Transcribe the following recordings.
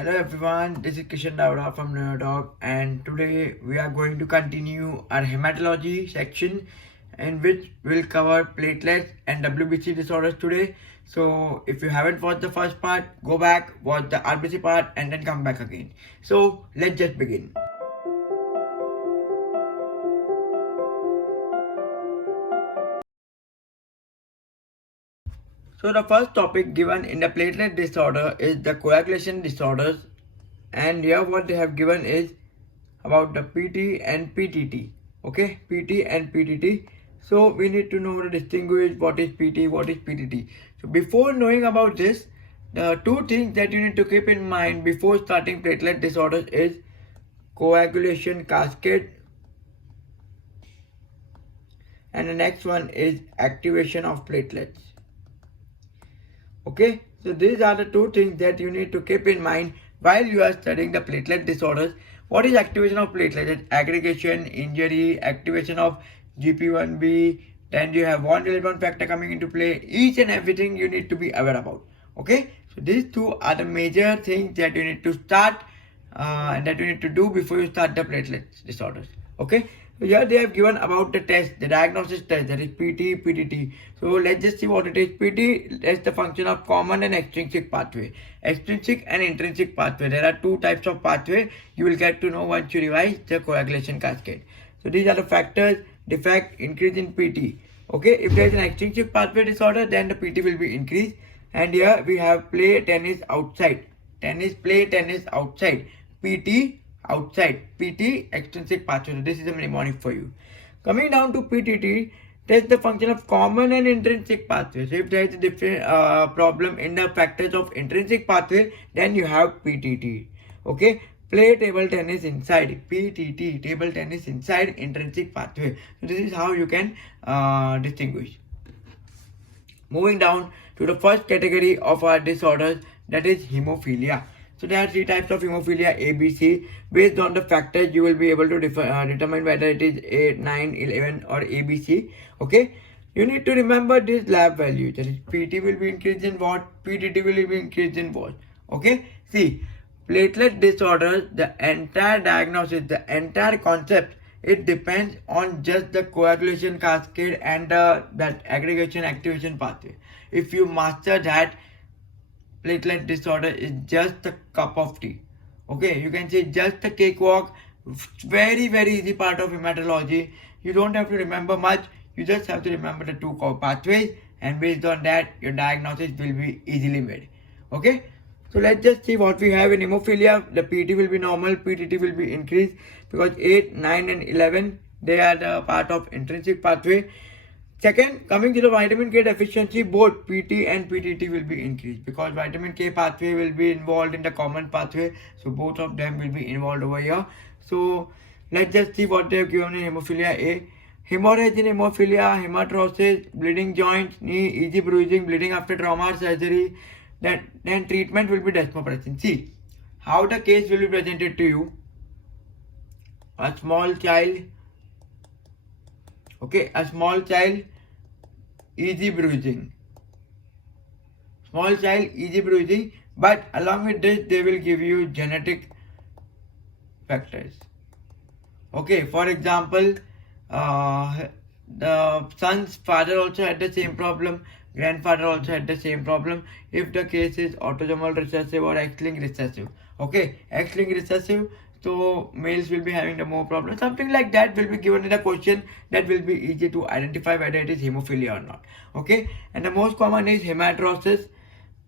Hello everyone, this is Kishan Davda from Neurodog, and today we are going to continue our hematology section in which we'll cover platelets and WBC disorders today. So if you haven't watched the first part, go back, watch the RBC part and then come back again. So let's just begin. So the first topic given in the platelet disorder is the coagulation disorders, and here what they have given is about the PT and PTT. Okay, PT and PTT. So we need to know to distinguish what is PT, what is PTT. So before knowing about this, the two things that you need to keep in mind before starting platelet disorders is coagulation cascade, and the next one is activation of platelets. Okay, so these are the two things that you need to keep in mind while you are studying the platelet disorders. What is activation of platelets? Aggregation, injury, activation of GP1B, then you have one relevant factor coming into play. Each and everything you need to be aware about. Okay, so these two are the major things that you need to start and that you need to do before you start the platelet disorders. Okay, so here they have given about the test, the diagnosis test, that is PT, PTT. So let's just see what it is. PT is the function of common and extrinsic pathway. Extrinsic and intrinsic pathway. There are two types of pathway. You will get to know once you revise the coagulation cascade. So these are the factors, defect, increase in PT. Okay, if there is an extrinsic pathway disorder, then the PT will be increased. And here we have play tennis outside. Play tennis outside. PT outside. PT extrinsic pathway. So this is a mnemonic for you. Coming down to PTT, test the function of common and intrinsic pathway. So if there is a different problem in the factors of intrinsic pathway, then you have PTT. Okay, play table tennis inside. PTT, table tennis inside intrinsic pathway. So this is how you can distinguish. Moving down to the first category of our disorders, that is hemophilia. So there are three types of hemophilia A, B, C. Based on the factors, you will be able to determine whether it is 8, 9, 11 or A, B, C. Okay. You need to remember this lab value. That is PT will be increased in what? PTT will be increased in what? Okay. See, platelet disorders, the entire diagnosis, the entire concept, it depends on just the coagulation cascade and that aggregation activation pathway. If you master that, platelet disorder is just a cup of tea. Okay, you can say just a cakewalk. Very easy part of hematology. You don't have to remember much. You just have to remember the two core pathways, and based on that your diagnosis will be easily made. Okay, so let's just see what we have in hemophilia. The PT will be normal, PTT will be increased because 8, 9 and 11, they are the part of intrinsic pathway. Second, coming to the vitamin K deficiency, both PT and PTT will be increased because vitamin K pathway will be involved in the common pathway. So both of them will be involved over here. So let's just see what they have given in hemophilia A. Hemorrhage in hemophilia, hematorosis, bleeding joints, knee, easy bruising, bleeding after trauma or surgery. Then treatment will be desmopressin. See how the case will be presented to you. A small child. Okay, a small child, easy bruising. Small child, easy bruising, but along with this, they will give you genetic factors. Okay, for example, the son's father also had the same problem, grandfather also had the same problem. If the case is autosomal recessive or X-linked recessive. Okay, X-linked recessive, so males will be having the more problem. Something like that will be given in the question. That will be easy to identify whether it is hemophilia or not. Okay, and the most common is hematorosis.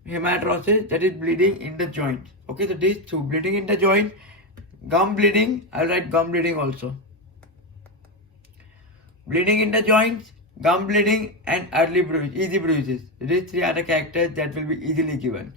Hematorosis, that is bleeding in the joint. Okay, so these two, bleeding in the joint, gum bleeding. I'll write gum bleeding also. Bleeding in the joints, gum bleeding, and early bruise, easy bruises. These three are the characters that will be easily given.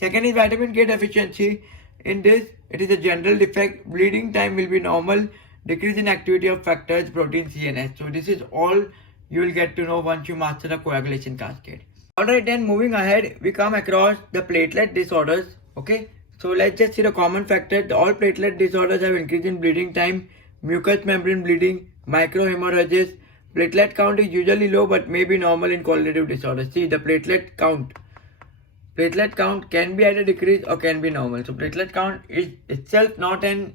Second is vitamin K deficiency. In this, it is a general defect. Bleeding time will be normal. Decrease in activity of factors, protein, CNS. So this is all you will get to know once you master the coagulation cascade. Alright, then moving ahead, we come across the platelet disorders. Okay, so let's just see the common factors. All platelet disorders have increase in bleeding time, mucous membrane bleeding, microhemorrhages. Platelet count is usually low but may be normal in qualitative disorders. See the platelet count. platelet count can be either decreased or can be normal. So platelet count is itself not an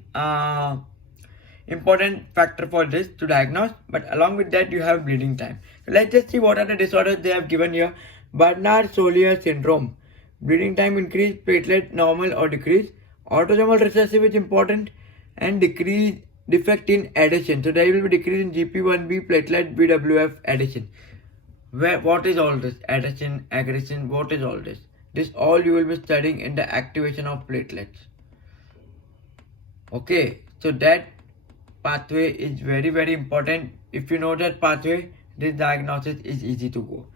important factor for this to diagnose, but along with that you have bleeding time. So let's just see what are the disorders they have given here. Bernard-Solier syndrome, bleeding time increase, platelet normal or decrease. Autosomal recessive is important, and decrease defect in adhesion. So there will be decrease in GP1B, platelet, BWF adhesion. What is all this? Adhesion, aggression, what is all this? This all you will be studying in the activation of platelets. Okay, so that pathway is very important. If you know that pathway, this diagnosis is easy to go.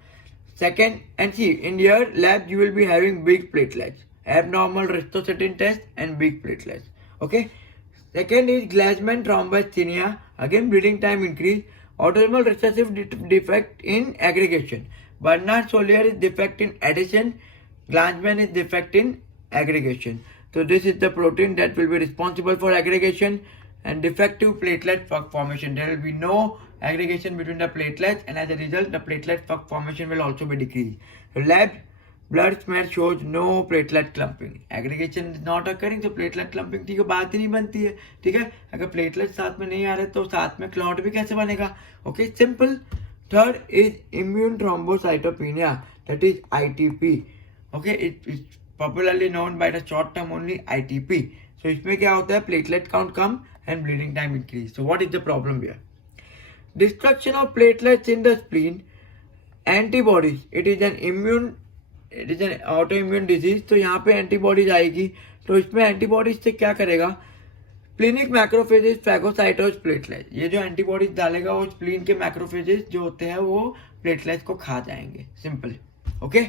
Second, and see, in your lab you will be having big platelets, abnormal ristocetin test and big platelets. Okay. Second is Glasman thrombocythemia, again bleeding time increase, autosomal recessive defect in aggregation. Bernard-Solier is defect in adhesion, Glasman is defect in aggregation. So this is the protein that will be responsible for aggregation and defective platelet formation. There will be no aggregation between the platelets, and as a result the platelet formation will also be decreased. Lab blood smear shows no platelet clumping. Aggregation is not occurring, so platelet clumping की बात ही नहीं बनती है. ठीक है, अगर platelet साथ में नहीं आ रहे तो साथ में क्लॉट भी कैसे बनेगा? Okay, simple. Third is immune thrombocytopenia, that is ITP. Okay, it is popularly known by the short term only ITP. सो इसमें क्या होता है? Platelet count come and bleeding time increase. So what is the problem here? Destruction of platelets in the spleen. Antibodies. It is an autoimmune disease. तो यहाँ पे antibodies आएगी. तो इसमें antibodies से क्या करेगा? Splenic macrophages, phagocytose, platelets. ये जो antibodies डालेगा वो spleen के macrophages जो होते हैं वो platelets को खा जाएंगे. Simple. Okay?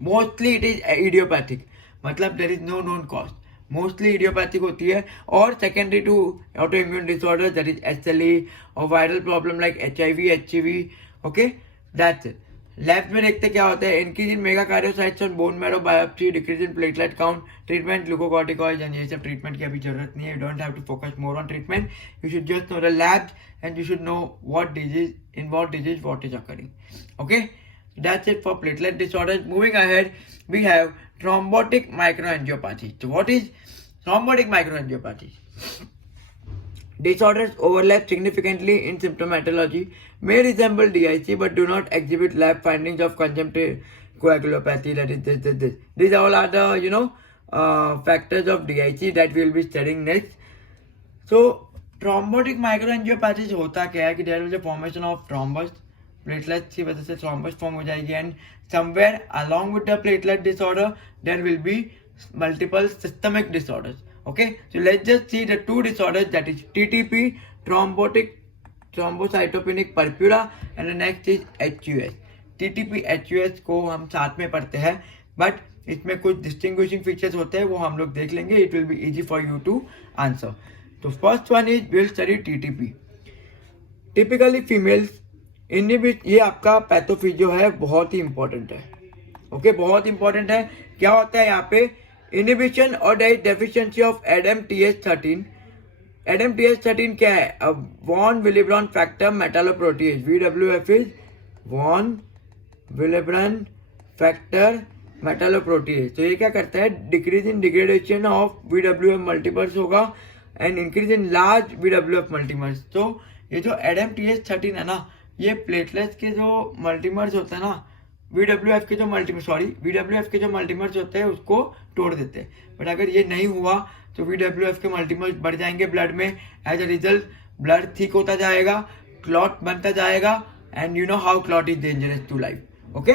Mostly it is idiopathic. मतलब there is no known cause. Mostly idiopathic होती है और secondary to autoimmune disorder that is SLE और viral problem like HIV, HCV. Okay, that's it. Lab में देखते क्या होता है? Increase in megakaryocytes on bone marrow biopsy, decrease in platelet count, treatment glucocorticoids, and ये सब treatment की अभी जरूरत नहीं है. You don't have to focus more on treatment. You should just know the labs and you should know what disease what is occurring. Okay, that's it for platelet disorders. Moving ahead, we have thrombotic microangiopathy. So what is thrombotic microangiopathy? Disorders overlap significantly in symptomatology, may resemble DIC but do not exhibit lab findings of conjunctive coagulopathy. That is this. These all are the factors of DIC that we will be studying next. So thrombotic microangiopathy होता क्या है कि there is a formation of thrombus. Platelets की वजह से thrombus form हो जाएगी and somewhere along with the platelet disorder there will be multiple systemic disorders. Okay, so let's just see the two disorders that is TTP, thrombotic thrombocytopenic purpura, and the next is HUS. TTP HUS को हम साथ में पढ़ते हैं but इसमें कुछ distinguishing features होते हैं वो हम लोग देख लेंगे. It will be easy for you to answer. तो first one is will study TTP. Typically females ये आपका पैथोफिजियो है, बहुत ही इंपॉर्टेंट है. ओके, बहुत इंपॉर्टेंट है. क्या होता है यहाँ पे? इनहिबिशन और डेफिशिएंसी ऑफ ADAMTS13. ADAMTS13 क्या है? Von Willebrand factor metalloprotease. VWF is von Willebrand factor metalloprotease. तो ये क्या करता है? Decrease in degradation of VWF multimers होगा and increase in large VWF multimers. तो ये जो ADAMTS13 है ना, ये प्लेटलेट्स के जो मल्टीमर्स होते हैं ना, VWF के जो मल्टीमर्स होते हैं उसको तोड़ देते हैं. बट अगर ये नहीं हुआ तो VWF के मल्टीमर्स बढ़ जाएंगे ब्लड में. As a result blood thick होता जाएगा, क्लॉट बनता जाएगा, and you know how clot is dangerous to life. Okay,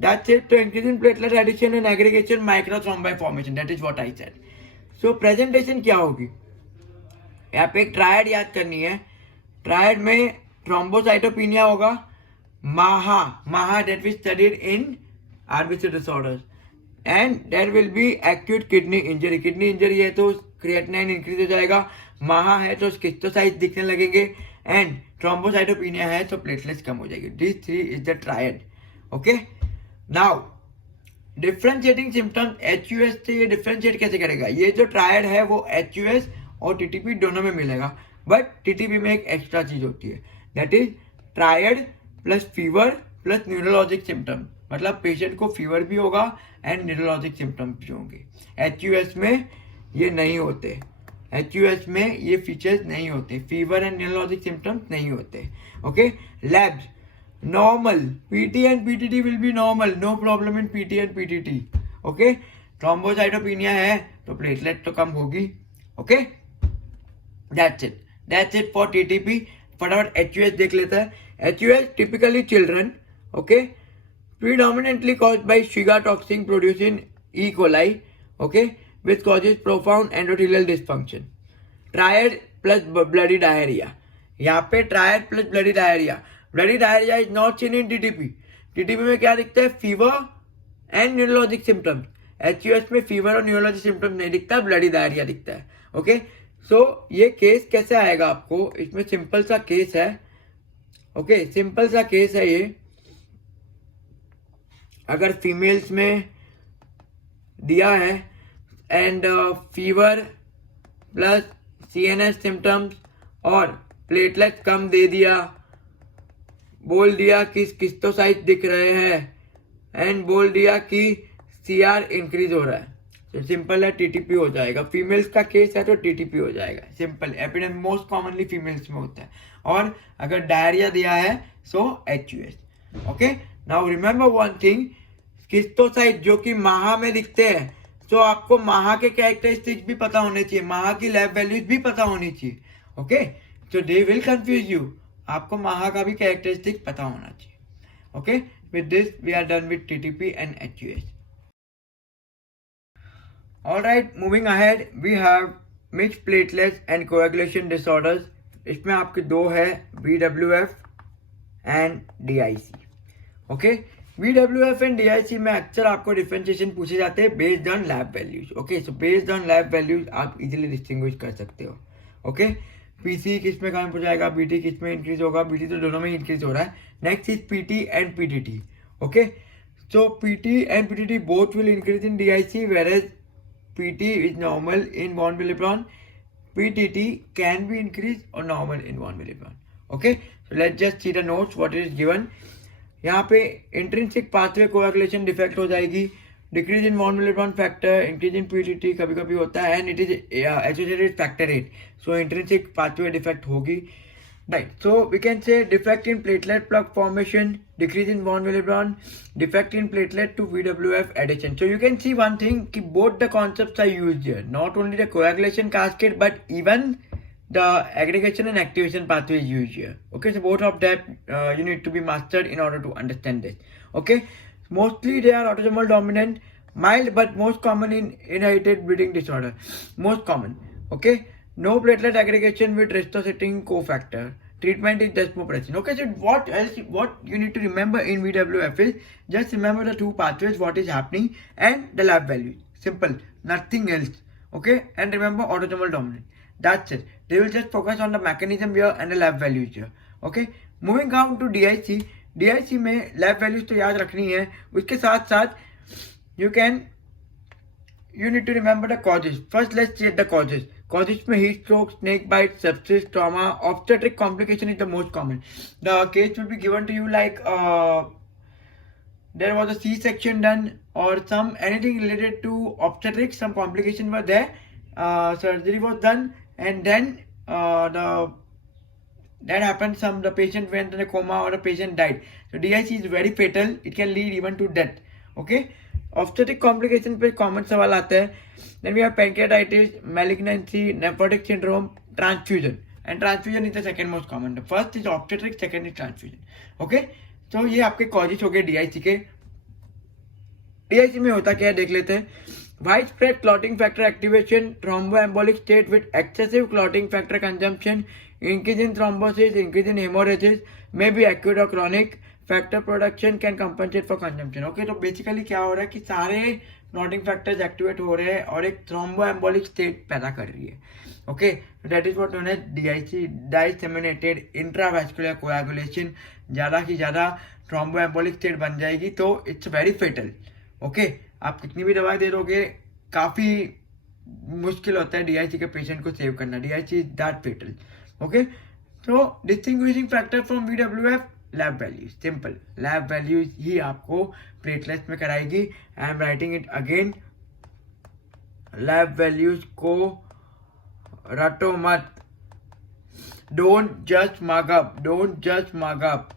that's it. तो increase in platelet adhesion and aggregation, microthrombi formation, that is what I said. So presentation क्या होगी? यहाँ पे एक ट्रायड याद करनी है. ट्रायड में थ्रोम्बोसाइटोपेनिया होगा, माहा that we studied in RBC disorders, and there will be acute kidney injury है तो क्रिएटिनिन इंक्रीज हो जाएगा. माहा है तो स्किस्टोसाइट्स दिखने लगेंगे एंड थ्रोम्बोसाइटोपेनिया है तो प्लेटलेट्स कम हो जाएगी. This three is the triad. Okay, now differentiating symptoms. HUS से ये डिफरेंशिएट कैसे करेगा? ये जो ट्रायड है वो HUS और TTP दोनों में मिलेगा, बट TTP में एक एक्स्ट्रा चीज होती है, that is triad plus fever plus neurologic symptom. मतलब पेशेंट को फीवर भी होगा एंड न्यूरोलॉजिक सिम्टम्स भी होंगे। HUS में ये नहीं होते, HUS में ये फीचर्स नहीं होते, फीवर एंड न्यूरोलॉजिक सिम्टम्स नहीं होते। Okay, labs normal, PT and PTT will be normal, no problem in PT and PTT। Okay, thrombocytopenia है तो प्लेटलेट तो कम होगी। Okay, that's it for TTP। फटाफट HUS देख लेते हैं। HUS typically children, okay, predominantly caused by Shiga toxin produced in E. coli, okay, which causes profound endothelial dysfunction. Triad plus bloody diarrhea. यहाँ पे triad plus bloody diarrhoea, bloody diarrhoea is not seen in TTP। TTP में क्या दिखता है? Fever and neurologic symptoms. HUS में fever और neurologic symptoms नहीं दिखता, ब्लडी डायरिया दिखता है। ओके, सो ये केस कैसे आएगा आपको? इसमें सिंपल सा केस है। ओके, सिंपल सा केस है ये। अगर फीमेल्स में दिया है and fever plus CNS symptoms और प्लेटलेट कम दे दिया, बोल दिया कि किस्तोसाइट दिख रहे हैं एंड बोल दिया कि CR इंक्रीज हो रहा है, तो सिंपल है TTP हो जाएगा। फीमेल्स का केस है तो TTP हो जाएगा, simple. Epidemic most commonly females में होता है। और अगर डायरिया दिया है so HUS। Okay, now remember one thing, schistocyte जो कि माहा में दिखते हैं, तो आपको माहा के कैरेक्टरिस्टिक्स भी पता होने चाहिए, माहा की लैब वैल्यूज भी पता होनी चाहिए। Okay, so they will confuse you, आपको माहा का भी कैरेक्टरिस्टिक पता होना चाहिए। Okay, with this we are done with TTP and HUS. Alright, moving ahead, we have mixed platelets and coagulation disorders. इसमें आपके दो है, VWF and DIC. Okay, VWF and DIC में अक्सर आपको डिफरेंशिएशन पूछे जाते हैं based on lab values. Okay, so based on lab values आप इजीली डिस्टिंग्विश कर सकते हो। ओके, PC किस में कम हो जाएगा, BT किस में इंक्रीज होगा, BT तो दोनों में इंक्रीज हो रहा है। Next is PT and PTT। Okay, so PT and PTT both will increase in DIC, whereas PT is normal in 1 millibron, PTT can be increased or normal in 1 millibron. Okay, so let's just see the notes what is given. यहाँ पे intrinsic pathway coagulation defect हो जाएगी, decrease in 1 Willebrand factor, increase in PTT कभी कभी होता है and it is associated factor 8, so intrinsic pathway defect होगी। Right, so we can say defect in platelet plug formation, decrease in 1 Willebrand, defect in platelet to VWF adhesion. So you can see one thing कि both the concepts are used here, not only the coagulation cascade but even the aggregation and activation pathway is used here. Okay, so both of that you need to be mastered in order to understand this. Okay, mostly they are autosomal dominant, mild but most common in inherited bleeding disorder, most common. Okay, no platelet aggregation with restocyting cofactor, treatment is desmopressin. Okay, so what else, what you need to remember in VWF is just remember the two pathways, what is happening and the lab values, simple, nothing else. Okay, and remember autosomal dominant, that's it. They will just focus on the mechanism here and the lab values here. Okay, moving on to DIC. DIC में lab values तो याद रखनी है, उसके साथ साथ you need to remember the causes. First let's check the causes. Causes में heat stroke, snake bite, sepsis, trauma, obstetric complication is the most common. The case will be given to you like there was a C-section done or some anything related to obstetrics, some complication were there, surgery was done and then that happened, the patient went in a coma or the patient died. So DIC is very fatal, it can lead even to death. Okay, obstetric complication पे common सवाल आता है. Then we have pancreatitis, malignancy, nephrotic syndrome, transfusion, and transfusion is the second most common. The first is obstetric, second is transfusion. Okay, so ये आपके causes हो गए DIC के. DIC में होता क्या है देख लेते हैं. Widespread clotting factor activation, thromboembolic state with excessive clotting factor consumption, increase in thrombosis, increase in hemorrhages, may be acute or chronic. Factor production can compensate for consumption. Okay, तो basically क्या हो रहा है कि सारे clotting factors activate हो रहे हैं और एक thromboembolic state पैदा कर रही है. Okay, that is what known as DIC, disseminated intravascular coagulation. ज़्यादा की ज़्यादा thromboembolic state बन जाएगी तो it's very fatal. Okay, आप कितनी भी दवाई दे दोगे काफ़ी मुश्किल होता है DIC के पेशेंट को सेव करना. DIC is that fatal. Okay, तो distinguishing factor from VWF lab values, simple lab values ही आपको प्लेटलेट्स में कराएगी। I am writing it again, lab values को रटो मत, don't just mug up, don't just mug up.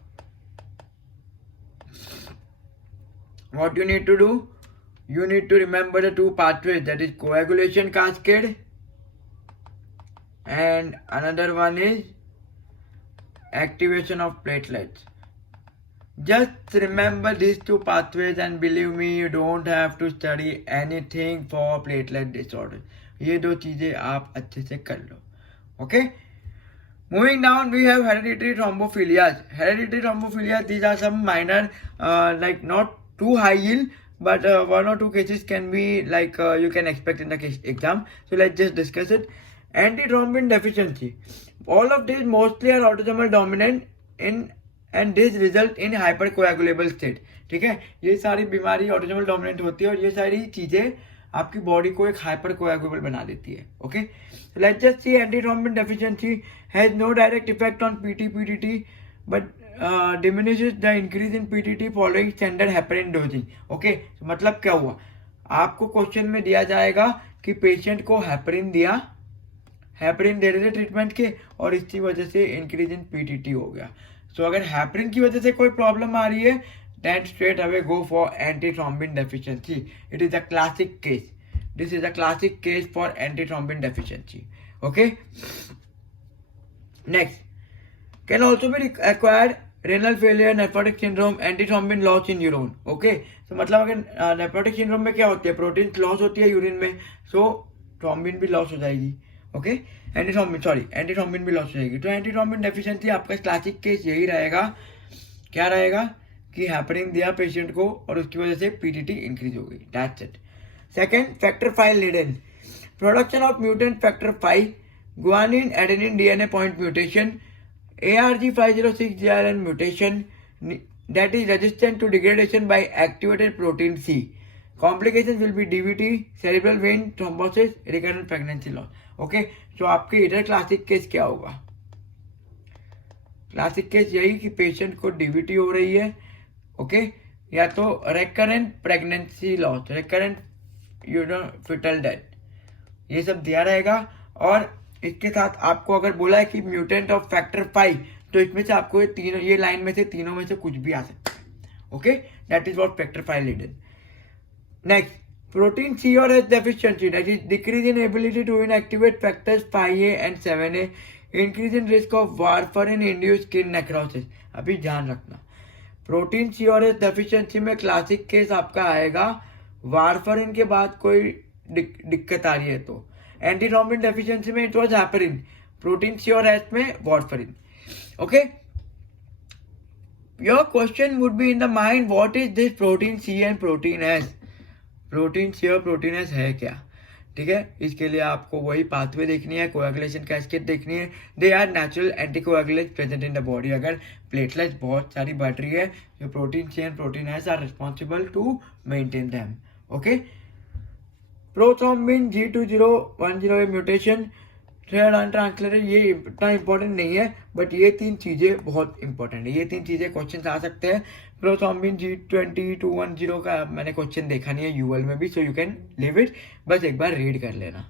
What you need to do? You need to remember the two pathways, that is coagulation cascade and another one is activation of platelets. Just remember these two pathways and believe me, you don't have to study anything for platelet disorder. ये दो चीजें आप अच्छे से कर लो. Okay? Moving down, we have hereditary thrombophilias. Hereditary thrombophilias, these are some minor, like not too high yield, but one or two cases can be like you can expect in the case exam. So let's just discuss it. Antithrombin deficiency. All of these mostly are autosomal dominant in and this result in hypercoagulable state. ठीक है, ये सारी बीमारी autosomal dominant होती है और ये सारी चीजें आपकी बॉडी को एक हाइपर कोएगुलेबल बना देती है. Okay, let's just see antithrombin deficiency has no direct effect on PT PTT but diminishes the increase in PTT following standard heparin dosing. Okay, मतलब क्या हुआ, आपको क्वेश्चन में दिया जाएगा कि पेशेंट को हेपरिन दिया, हेपरिन दे रहे थे ट्रीटमेंट के और इसकी वजह से इंक्रीज इन पीटीटी हो गया. सो अगर हेपरिन की वजह से कोई प्रॉब्लम आ रही है then straight away go for antithrombin deficiency. It is a classic case. This is a classic case for antithrombin deficiency. Okay. Next, can also be acquired renal failure, nephrotic syndrome, antithrombin loss in urine. Okay. So मतलब अगर nephrotic syndrome में क्या होती है, protein loss होती है urine में, so thrombin भी लॉस हो जाएगी. ओके, एंटीथ्रोम्बिन भी लॉस हो जाएगी. तो एंटीथ्रोम्बिन डेफिशिएंसी आपका क्लासिक केस यही रहेगा. क्या रहेगा कि हेपरिन दिया पेशेंट को और उसकी वजह से पीटीटी इंक्रीज हो गई. That's it. Second, factor 5 Leiden, production of mutant factor 5, guanine adenine DNA point mutation, ARG506GRN mutation that is resistant to degradation by activated protein C. Complications will be DVT, cerebral vein thrombosis, recurrent pregnancy loss. Okay, तो आपके इधर classic case क्या होगा, classic case यही कि patient को DVT हो रही है. ओके, या तो recurrent pregnancy loss, recurrent fetal death, ये सब दिया रहेगा. और इसके साथ आपको अगर बोला है कि म्यूटेंट ऑफ फैक्टर 5, तो इसमें से आपको ये लाइन में से तीनों में से कुछ भी आ सकता है. Okay, that is what factor 5 leaded. Next, protein C और H deficiency, that is decrease in ability to inactivate factors 5A and 7A, increase in risk of warfarin induced skin necrosis. अभी ध्यान रखना, प्रोटीन C और H deficiency में classic case आपका आएगा warfarin के बाद कोई दिक्कत आ रही है तो. एंटीथ्रोम्बिन डेफिशिएंसी में it was heparin, protein C और H में warfarin. Okay, your question would be in the mind, what is this protein C and protein H. Protein C और प्रोटीन H है क्या. ठीक है, इसके लिए आपको वही पाथवे देखनी है, कोएगुलेशन कैस्केड देखनी है. They are natural anticoagulants present in the body. अगर प्लेटलेट्स बहुत सारी बढ़ रही है, जो protein C and protein H are responsible to maintain them. Okay, prothrombin G2010 mutation, thread untranslated, ये इतना इंपॉर्टेंट नहीं है, बट ये तीन चीजें बहुत इंपॉर्टेंट है. ये तीन चीजें क्वेश्चन आ सकते हैं. प्रोथ्रोम्बिन G20210 का मैंने क्वेश्चन देखा नहीं है यूएल में भी, सो यू कैन लीव इट, बस एक बार रीड कर लेना.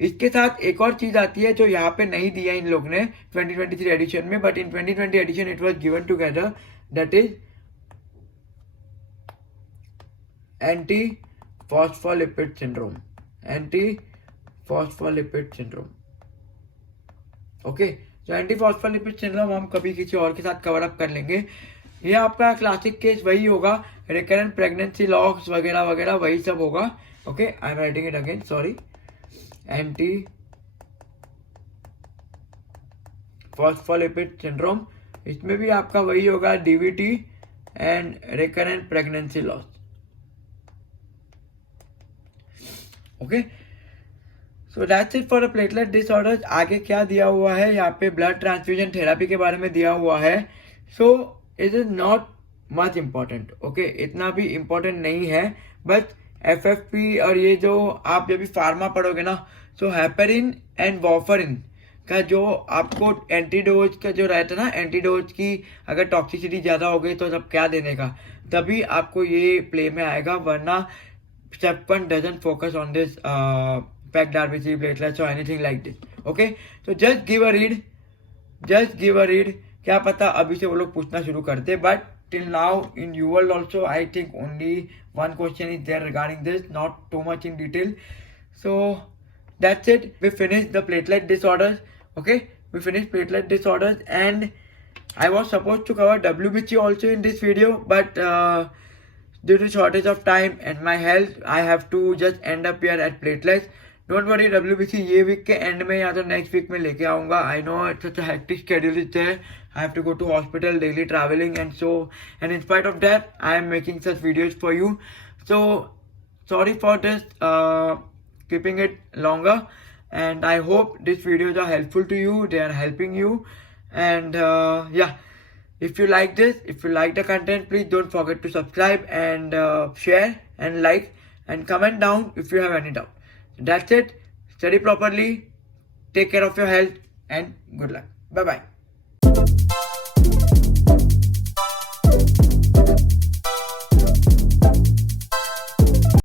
इसके साथ एक और चीज आती है जो यहाँ पे नहीं दिया इन लोग ने 2023 एडिशन में, but in 2020 edition it was given together, that is anti phospholipid syndrome. Anti phospholipid syndrome. Okay, तो एंटी फॉस्फोलिपिड सिंड्रोम हम कभी किसी और के साथ कवर अप कर लेंगे. ये आपका क्लासिक केस वही होगा, रिकरेंट प्रेगनेंसी लॉस वगैरह वगैरह वही सब होगा. Okay, I am writing it again, sorry. Anti phospholipid syndrome, इसमें भी आपका वही होगा, DVT and recurrent pregnancy loss. Okay, so that's it for the platelet disorders. आगे क्या दिया हुआ है यहाँ पे, ब्लड ट्रांसफ्यूजन थेरेपी के बारे में दिया हुआ है. So it is not much important. Okay, इतना भी इम्पोर्टेंट नहीं है, बट FFP और ये जो आप जब भी फार्मा पढ़ोगे ना, सो हेपरिन एंड वारफरिन, का जो आपको एंटीडोज का जो रहता है ना, एंटीडोज की अगर टॉक्सिसिटी ज़्यादा हो गई तो तब क्या देने का, तभी आपको ये प्ले में आएगा, वरना step 1 doesn't focus on this packed RBC platelets or anything like this. Okay, so just give a read, just give a read. क्या पता अभी से वो लोग पूछना शुरू करते, but till now in your world also I think only one question is there regarding this, not too much in detail. So that's it, we finished the platelet disorders. Okay, we finished platelet disorders, and I was supposed to cover WBC also in this video, but due to shortage of time and my health, I have to just end up here at platelets. Don't worry, WBC ये week के and में या तो next week में लेके आऊँगा. I know it's such a hectic schedule is there. I have to go to hospital, daily traveling, and in spite of that, I am making such videos for you. So sorry for this, keeping it longer, and I hope these videos are helpful to you. They are helping you, and yeah. If you like this, if you like the content, please don't forget to subscribe and share and like and comment down if you have any doubt. That's it. Study properly. Take care of your health and good luck. Bye bye.